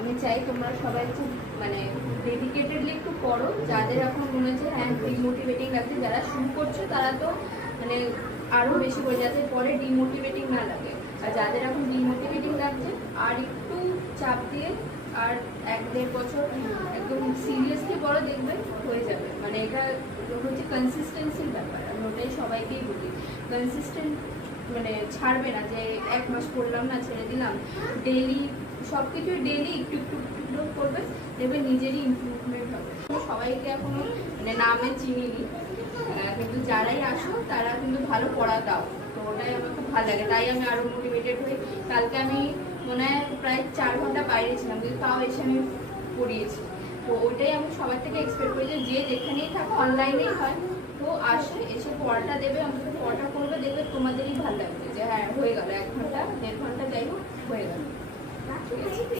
আমি চাই তোমরা সবাই খুব মানে ডেডিকেটেডলি একটু পড়ো। যাদের এখন মনে হচ্ছে হ্যাঁ ডিমোটিভেটিং লাগছে, যারা শুরু করছো তারা তো মানে আরও বেশি করে, যাতে পরে ডিমোটিভেটিং না লাগে। আর যাদের এখন ডিমোটিভেটিং লাগছে আর একটু চাপ দিয়ে আর 1-1.5 বছর একদম সিরিয়াসলি পড়ো, দেখবে হয়ে যাবে। মানে এটা হচ্ছে কনসিস্টেন্সির ব্যাপার। আমি ওটাই সবাইকেই বলি, কনসিস্টেন্ট মানে ছাড়বে না যে 1 মাস পড়লাম না ছেড়ে দিলাম। ডেইলি সব কিছুই ডেইলি একটু একটু একটু করবে, দেখবে নিজেরই ইমপ্রুভমেন্ট হবে। সবাইকে এখনো মানে নামে চিনিনি, কিন্তু যারাই আসো তারা কিন্তু ভালো পড়া দাও, তো ওটাই আমার খুব ভালো লাগে। তাই আমি আরও মোটিভেটেড হই। কালকে আমি মনে হয় প্রায় 4 ঘন্টা বাইরে ছিলাম, কিন্তু তাও এসে আমি পড়িয়েছি। তো ওইটাই আমি সবার থেকে এক্সপেক্ট করি যে যেখানেই থাকো, অনলাইনেই হয়, তো আসে এসে পড়াটা দেবে, অন্তত পড়াটা করবে, দেখবে তোমাদেরই ভালো লাগবে যে হ্যাঁ হয়ে গেল 1 ঘন্টা 1.5 ঘন্টা যাই হোক হয়ে গেল। ঠিক আছে।